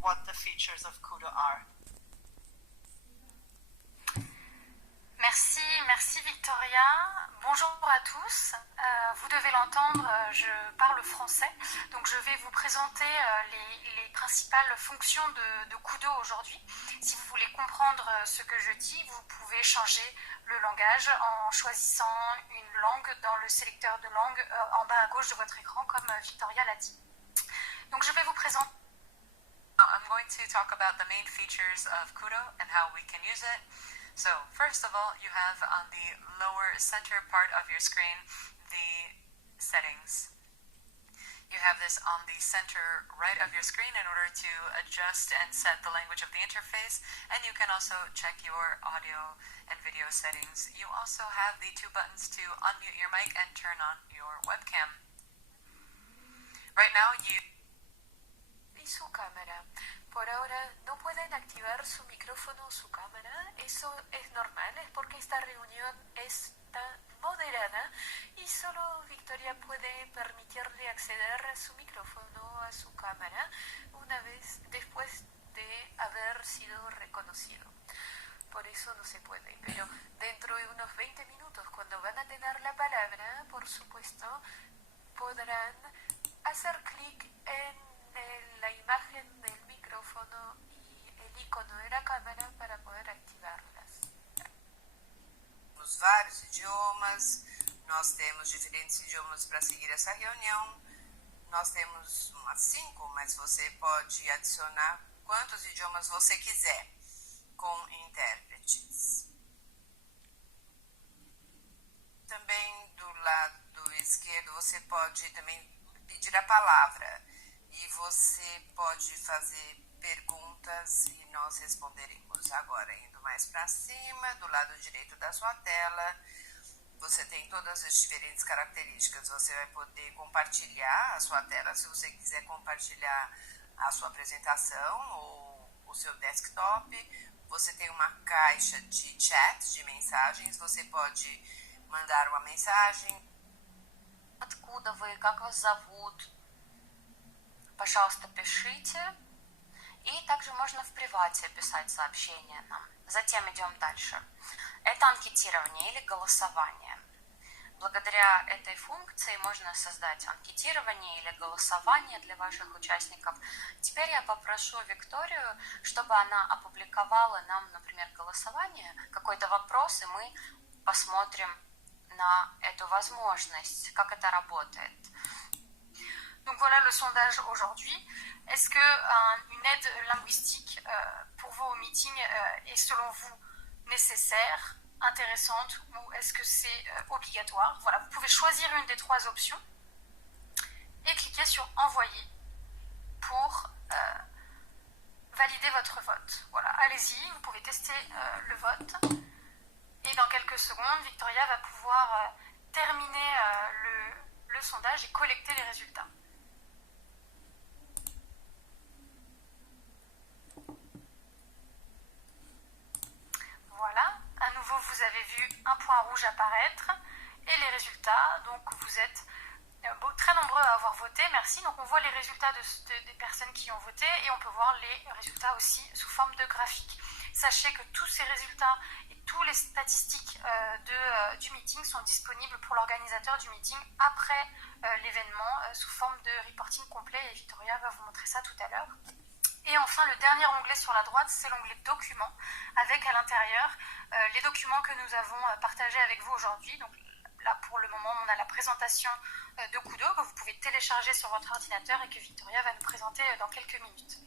what the features of Kudo are. Merci Victoria. Bonjour à tous. Vous devez l'entendre, je parle français. Donc je vais vous présenter les principales fonctions de Kudo aujourd'hui. Si vous voulez comprendre ce que je dis, vous pouvez changer le langage en choisissant une langue dans le sélecteur de langue en bas à gauche de votre écran, comme Victoria l'a dit. Donc je vais vous présenter. I'm going to talk about the main features of Kudo and how we can use it. So, first of all, you have on the lower center part of your screen the settings. You have this on the center right of your screen in order to adjust and set the language of the interface, and you can also check your audio and video settings. You also have the two buttons to unmute your mic and turn on your webcam. Right now, Y su cámara. Por ahora no pueden activar su micrófono o su cámara. Eso es normal, es porque esta reunión está moderada y solo Victoria puede permitirle acceder a su micrófono o a su cámara una vez después de haber sido reconocido. Por eso no se puede, pero dentro de unos 20 minutos, cuando van a tener la palabra, por supuesto, podrán hacer clic en la imagen del micrófono y el icono de la cámara para poder activarlas. Temos vários idiomas, nós temos diferentes idiomas para seguir essa reunião. Nós temos umas 5, mas você pode adicionar quantos idiomas você quiser com intérpretes. Também do lado esquerdo você pode também pedir a palavra. E você pode fazer perguntas e nós responderemos. Agora, indo mais para cima, do lado direito da sua tela, você tem todas as diferentes características. Você vai poder compartilhar a sua tela, se você quiser compartilhar a sua apresentação ou o seu desktop. Você tem uma caixa de chat, de mensagens. Você pode mandar uma mensagem. Откуда вы, как вас зовут? Пожалуйста, пишите. И также можно в привате писать сообщения нам. Затем идем дальше. Это анкетирование или голосование. Благодаря этой функции можно создать анкетирование или голосование для ваших участников. Теперь я попрошу Викторию, чтобы она опубликовала нам, например, голосование, какой-то вопрос, и мы посмотрим на эту возможность, как это работает. Donc voilà le sondage aujourd'hui. Est-ce qu'une aide linguistique pour vos meetings est selon vous nécessaire, intéressante, ou est-ce que c'est obligatoire? Voilà, vous pouvez choisir une des 3 options et cliquer sur envoyer pour valider votre vote. Voilà, allez-y, vous pouvez tester le vote et dans quelques secondes, Victoria va pouvoir terminer le sondage et collecter les résultats. Voilà, à nouveau vous avez vu un point rouge apparaître et les résultats, donc vous êtes très nombreux à avoir voté, merci. Donc on voit les résultats des personnes qui ont voté et on peut voir les résultats aussi sous forme de graphique. Sachez que tous ces résultats et toutes les statistiques du meeting sont disponibles pour l'organisateur du meeting après l'événement sous forme de reporting complet et Victoria va vous montrer ça tout à l'heure. Et enfin, le dernier onglet sur la droite, c'est l'onglet documents, avec à l'intérieur les documents que nous avons partagés avec vous aujourd'hui. Donc là, pour le moment, on a la présentation de Kudo que vous pouvez télécharger sur votre ordinateur et que Victoria va nous présenter dans quelques minutes.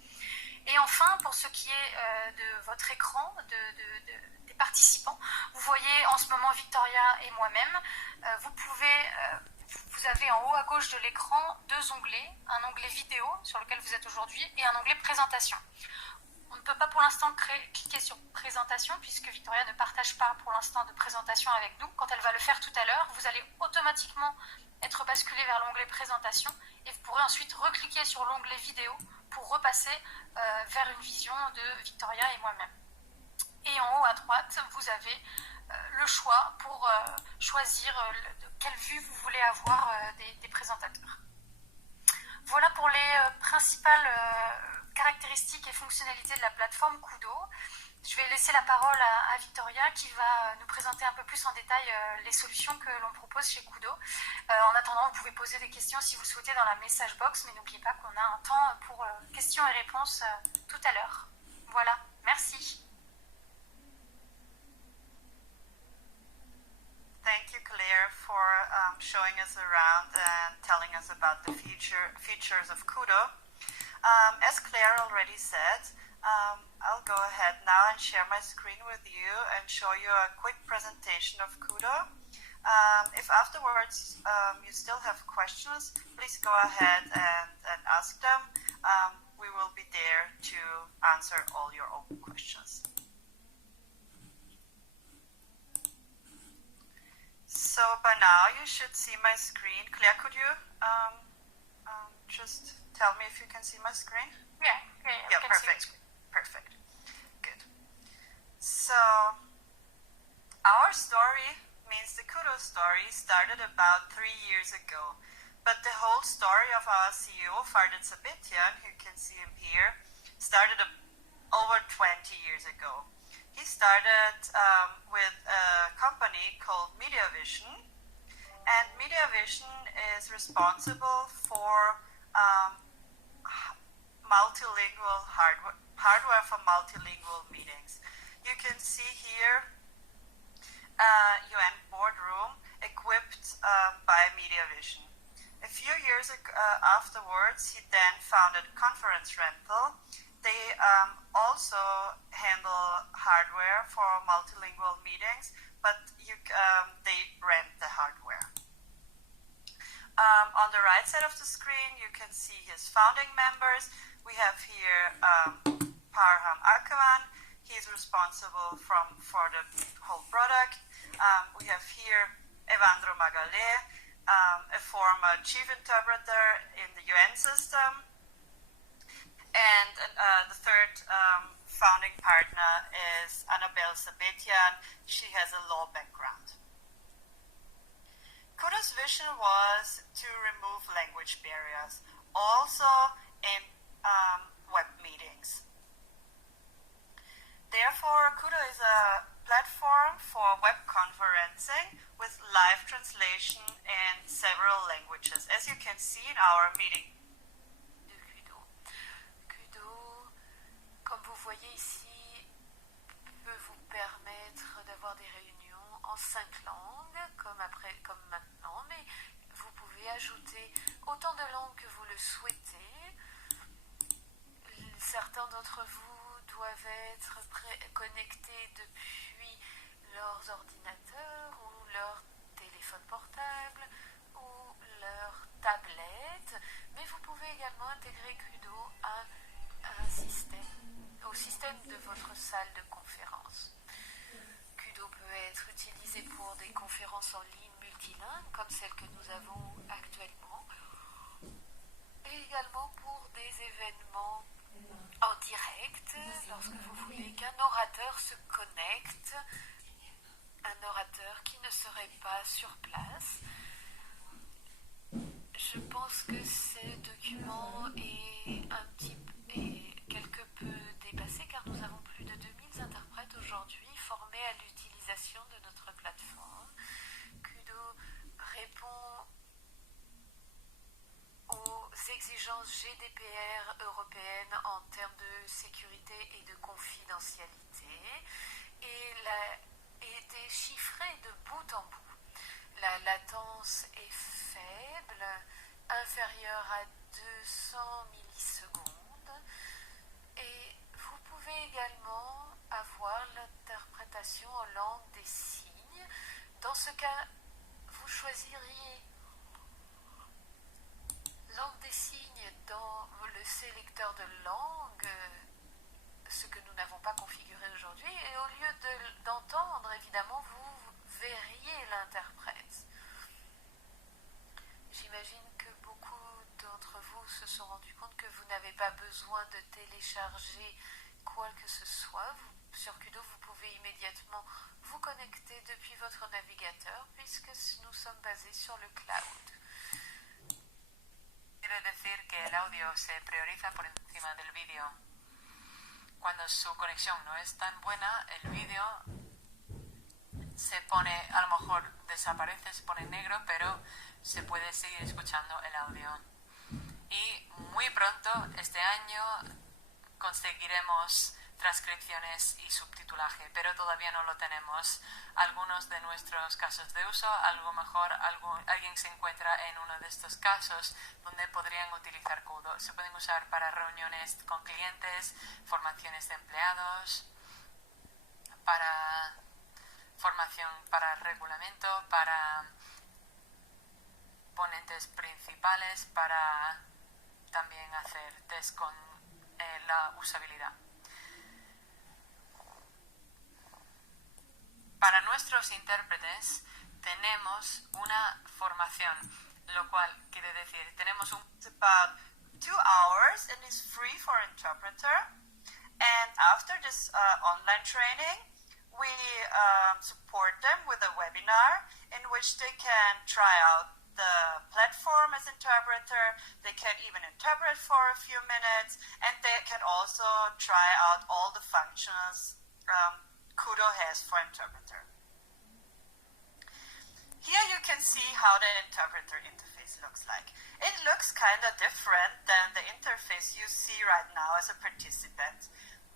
Et enfin, pour ce qui est de votre écran, des participants, vous voyez en ce moment Victoria et moi-même. Vous avez en haut à gauche de l'écran 2 onglets, un onglet vidéo sur lequel vous êtes aujourd'hui et un onglet présentation. On ne peut pas pour l'instant cliquer sur présentation puisque Victoria ne partage pas pour l'instant de présentation avec nous. Quand elle va le faire tout à l'heure, vous allez automatiquement être basculé vers l'onglet présentation et vous pourrez ensuite recliquer sur l'onglet vidéo pour repasser vers une vision de Victoria et moi-même. Et en haut à droite, vous avez le choix pour choisir de quelle vue vous voulez avoir des présentateurs. Voilà pour les principales caractéristiques et fonctionnalités de la plateforme Kudo. Je vais laisser la parole à Victoria qui va nous présenter un peu plus en détail les solutions que l'on propose chez Kudo. En attendant, vous pouvez poser des questions si vous souhaitez dans la message box, mais n'oubliez pas qu'on a un temps pour questions et réponses tout à l'heure. Voilà, merci. Thank you, Claire, for showing us around and telling us about the features of Kudo. As Claire already said, I'll go ahead now and share my screen with you and show you a quick presentation of Kudo. If afterwards you still have questions, please go ahead and ask them. We will be there to answer all your open questions. So by now you should see my screen. Claire, could you just tell me if you can see my screen? Yeah, perfect. Perfect. Good. So our story means the Kudo story started about 3 years ago. But the whole story of our CEO, Fardin Sabitian, who can see him here, started over 20 years ago. He started with a company called MediaVision, and MediaVision is responsible for multilingual hardware for multilingual meetings. You can see here UN boardroom equipped by MediaVision. A few years afterwards, he then founded Conference Rental. They also handle hardware for multilingual meetings, but they rent the hardware. On the right side of the screen, you can see his founding members. We have here Parham Akavan. He's responsible for the whole product. We have here Evandro Magalé, a former chief interpreter in the UN system. And the third founding partner is Annabelle Sabetian. She has a law background. Kudo's vision was to remove language barriers, also in web meetings. Therefore, Kudo is a platform for web conferencing with live translation in several languages, as you can see in our meeting. Comme vous voyez ici, peut vous permettre d'avoir des réunions en 5 langues, comme maintenant, mais vous pouvez ajouter autant de langues que vous le souhaitez. Certains d'entre vous doivent être connectés depuis leurs ordinateurs ou leur téléphone portable ou leur tablette, mais vous pouvez également intégrer Kudo à au système de votre salle de conférence. Kudo peut être utilisé pour des conférences en ligne multilingues comme celle que nous avons actuellement et également pour des événements en direct lorsque vous voulez qu'un orateur se connecte, un orateur qui ne serait pas sur place. Je pense que ce document est quelque peu dépassé car nous avons plus de 2000 interprètes aujourd'hui formés à l'utilisation de notre plateforme. Kudo répond aux exigences GDPR européennes en termes de sécurité et de confidentialité et a été chiffré de bout en bout. La latence est faible, inférieure à 200 millisecondes. Et vous pouvez également avoir l'interprétation en langue des signes. Dans ce cas, vous choisiriez langue des signes dans le sélecteur de langue, ce que nous n'avons pas configuré aujourd'hui, et au lieu d'entendre, évidemment, vous verriez l'interprète. J'imagine que beaucoup d'entre vous se sont rendus compte que vous n'avez pas besoin de télécharger quoi que ce soit. Sur Kudo, vous pouvez immédiatement vous connecter depuis votre navigateur puisque nous sommes basés sur le cloud. quiere decir que el audio se prioriza por encima del vídeo. Cuando su conexión no es tan buena, el vídeo se pone, a lo mejor desaparece, se pone negro, pero se puede seguir escuchando el audio. Y muy pronto, este año, conseguiremos transcripciones y subtitulaje, pero todavía no lo tenemos. Algunos de nuestros casos de uso, a lo mejor alguien se encuentra en uno de estos casos donde podrían utilizar Kudo. Se pueden usar para reuniones con clientes, formaciones de empleados, para formación para regulamiento, para ponentes principales, para también hacer test con la usabilidad. Para nuestros intérpretes tenemos una formación, lo cual quiere decir tenemos un... It's about 2 hours and is free for interpreter. And after this online training, we support them with a webinar in which they can try out the platform as interpreter. They can even interpret for a few minutes, and they can also try out all the functions Kudo has for interpreter. Here you can see how the interpreter interface looks like. It looks kind of different than the interface you see right now as a participant,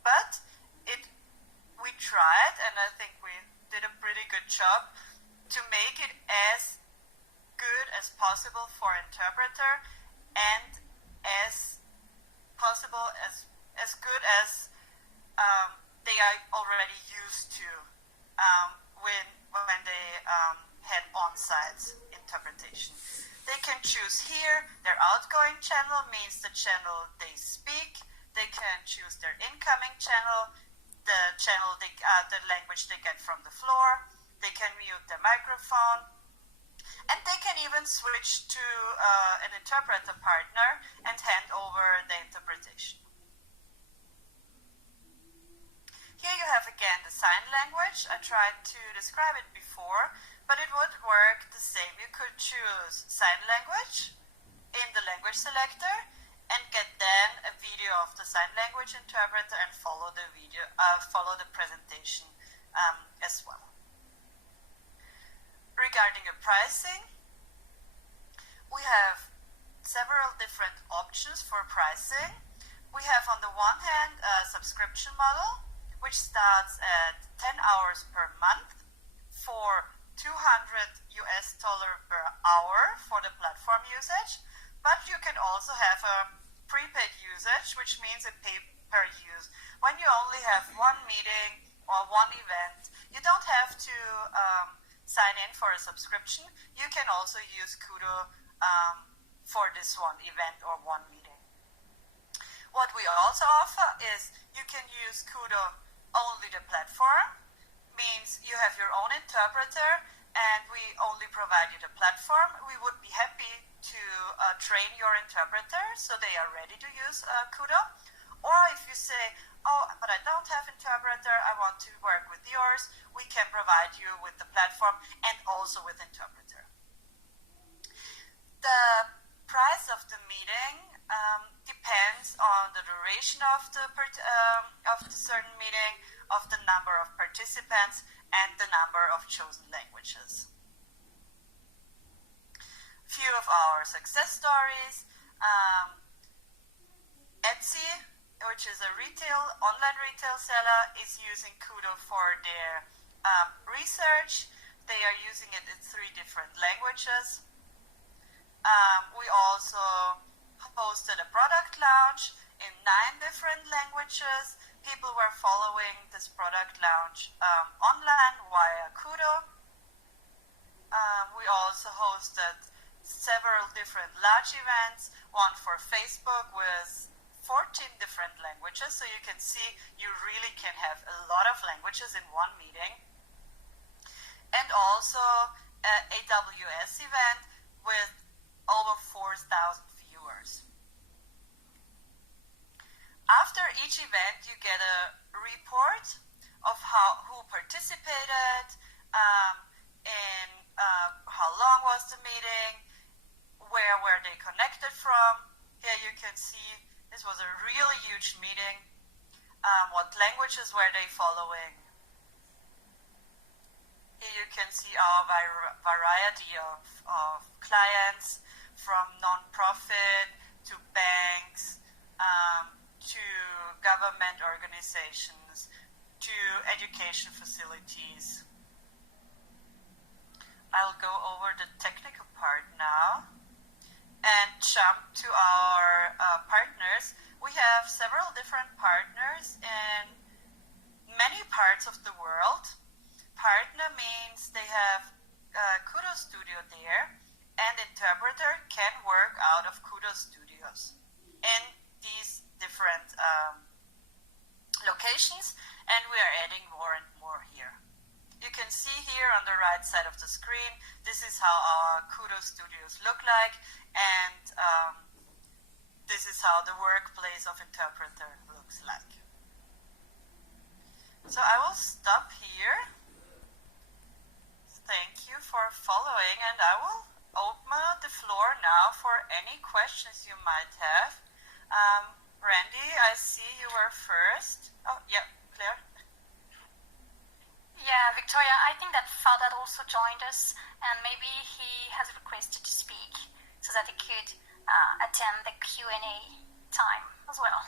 but we tried, and I think we did a pretty good job to make it as good as possible for interpreter and as possible as good as they are already used to when they had on-site interpretation. They can choose here their outgoing channel, means the channel they speak. They can choose their incoming channel, the channel the language they get from the floor. They can mute their microphone, and they can even switch to an interpreter partner and hand over the interpretation. Here you have again the sign language. I tried to describe it before, but it would work the same. You could choose sign language in the language selector and get then a video of the sign language interpreter and follow the presentation as well. Regarding the pricing, we have several different options for pricing. We have on the one hand a subscription model, which starts at 10 hours per month for $200 per hour for the platform usage, but you can also have a prepaid usage, which means a pay per use. When you only have one meeting or one event, you don't have to sign in for a subscription. You can also use Kudo for this one event or one meeting. What we also offer is you can use Kudo only the platform, means you have your own interpreter and we only provide you the platform. We would be happy to train your interpreter so they are ready to use Kudo. Or if you say, oh, but I don't have interpreter, I want to work with yours, we can provide you with the platform and also with interpreter. The price of the meeting depends on the duration of the certain meeting, of the number of participants, and the number of chosen languages. Few of our success stories. Etsy, which is a online retail seller, is using Kudo for their research. They are using it in 3 different languages. We also hosted a product launch in 9 different languages. People were following this product launch online via Kudo. We also hosted several different large events, one for Facebook with 14 different languages, so you can see you really can have a lot of languages in one meeting. And also an AWS event with over 4,000 viewers. After each event, you get a report of who participated, and how long was the meeting, where were they connected from. Here you can see this was a really huge meeting. What languages were they following? Here you can see our variety of clients, from non-profit to banks, to government organizations, to education facilities. I'll go over the technical part now and jump to our partners. We have several different partners in many parts of the world. Partner means they have Kudo Studio there, and interpreter can work out of Kudo Studios in these different locations, and we are adding more and more here. You can see here on the right side of the screen, this is how our Kudo Studios look like, and this is how the workplace of interpreter looks like. So I will stop here. Thank you for following, and I will open the floor now for any questions you might have. Randy, I see you were first. Oh, yeah, Claire. Yeah, Victoria, I think that Fardat also joined us, and maybe he has requested to speak so that he could attend the Q&A time as well.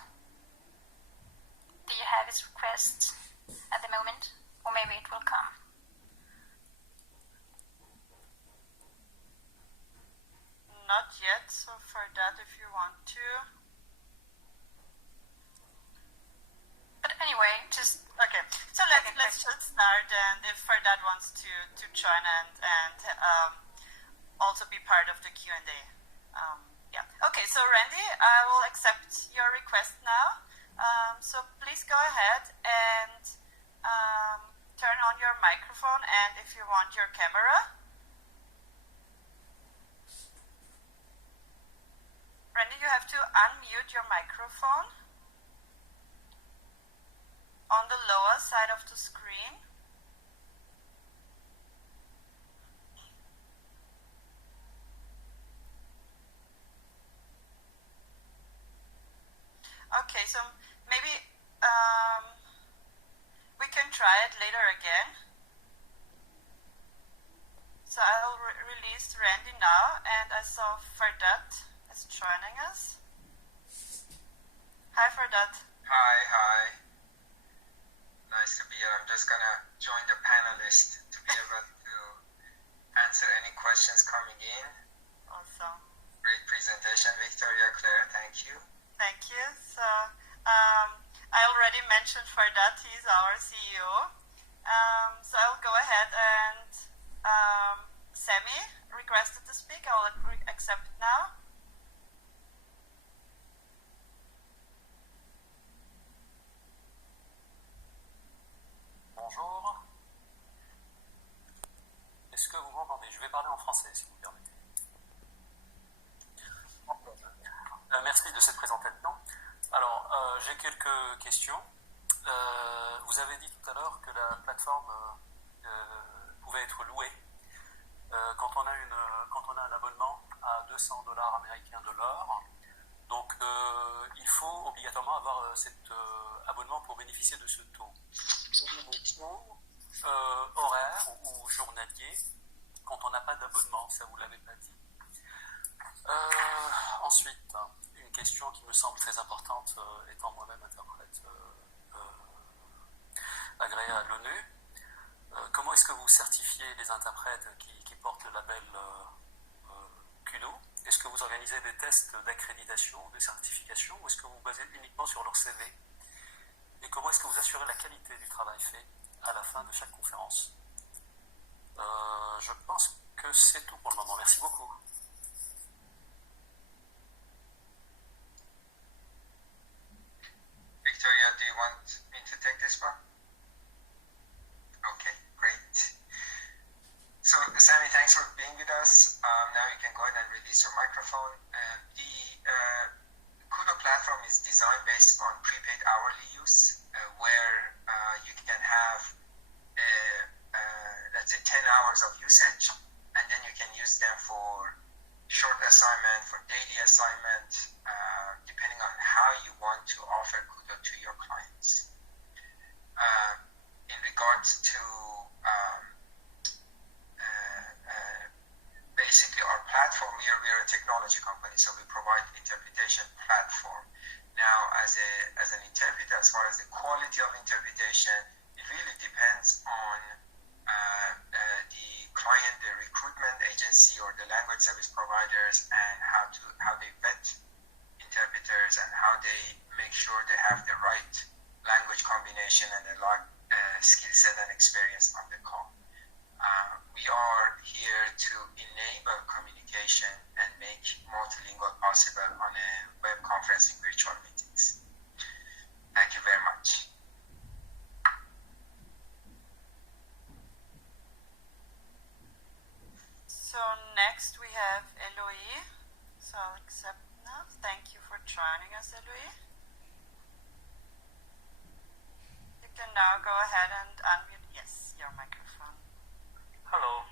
Do you have his request at the moment? Or maybe it will come. Not yet, so for that, if you want to. But anyway, just... Okay, so let's just start, and if Fardat wants to join and also be part of the Q&A. Yeah. Okay, so Randy, I will accept your request now. So please go ahead and turn on your microphone, and if you want your camera. Randy, you have to unmute your microphone on the lower side of the screen. Okay, so maybe we can try it later again. So I'll release Randy now, and I saw Fardat is joining us. Hi, Fardat. Hi. Nice to be here. I'm just gonna join the panelists to be able to answer any questions coming in. Awesome. Great presentation, Victoria, Claire. Thank you. Thank you. So I already mentioned Fardat, he's our CEO. So I'll go ahead and Sammy requested to speak. I will accept it now. Bonjour. Est-ce que vous m'entendez? Je vais parler en français, si vous me permettez. Merci de cette présentation. Alors, j'ai quelques questions. Vous avez dit tout à l'heure que la plateforme pouvait être louée quand on a un abonnement à $200 américains de l'heure. Donc, il faut obligatoirement avoir cet abonnement pour bénéficier de ce taux. Horaire ou journalier quand on n'a pas d'abonnement, ça vous l'avez pas dit. Ensuite, une question qui me semble très importante, étant moi-même interprète agréé à l'ONU. Comment est-ce que vous certifiez les interprètes qui portent le label Kudo? Est-ce que vous organisez des tests d'accréditation, de certification, ou est-ce que vous basez uniquement sur leur CV? Et comment est-ce que vous assurez la qualité du travail fait à la fin de chaque conférence? Je pense que c'est tout pour le moment. Merci beaucoup. Victoria, do you want me to take this one? Okay, great. So, Sammy, thanks for being with us. Now you can go ahead and release your microphone. The Kudo platform is designed based on prepaid hourly use, where you can have, let's say, 10 hours of usage, and then you can use them for short assignment, for daily assignment, depending on how you want to offer Kudo to your clients. In regards to basically our platform, we are a technology company, so we provide interpretation platform. Now, as an interpreter, as far as the quality of interpretation, it really depends on the client, the recruitment agency, or the language service providers, and how they vet interpreters and how they make sure they have the right language combination and the right skill set and experience on the call. We are here to enable communication and make multilingual possible on a web conferencing virtual meetings. Thank you very much. So next we have Eloise. So I'll accept now. Thank you for joining us, Eloise. You can now go ahead and unmute, yes, your microphone. Hello,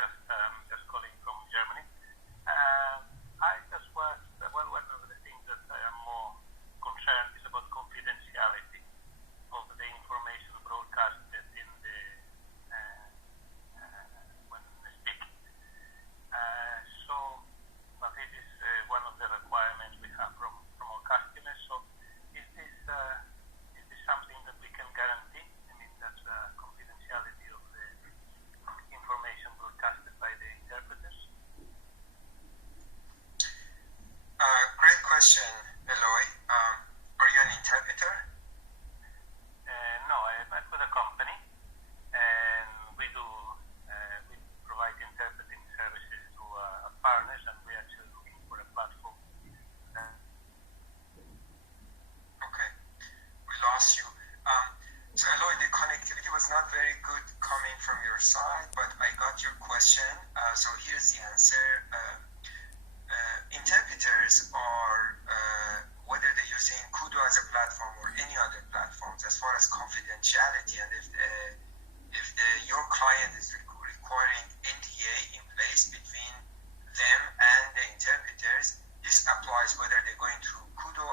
just calling from Germany. I just was, one of the things that I am more concerned is about confidentiality of the information broadcasted in the when speaking. So, well, this is one of the requirements we have from our customers. So, is this something that we can guarantee? I mean, that's confidentiality of the information broadcasted by the interpreters? Great question, Eloy. Are you an interpreter? No, I'm with a company, and we provide interpreting services to our partners, and we're actually looking for a platform. Okay, we lost you. So Eloy, the connectivity was not very good coming from your side, but I got your question. So here's the answer. Interpreters are, whether they're using Kudo as a platform or any other platforms, as far as confidentiality, and if your client is requiring NDA in place between them and the interpreters, this applies whether they're going through Kudo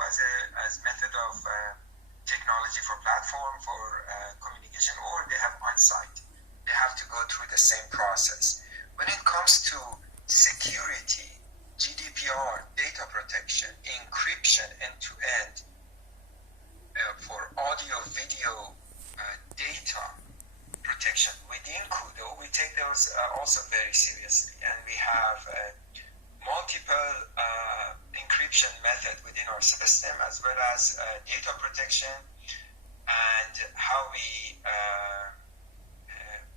as method of technology for platform, for communication, or they have on-site. They have to go through the same process. When it comes to security, GDPR, data protection, encryption end-to-end for audio, video, data protection within Kudo, we take those also very seriously, and we have multiple encryption method within our system, as well as data protection and how we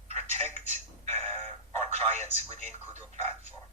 protect our clients within Kudo platform.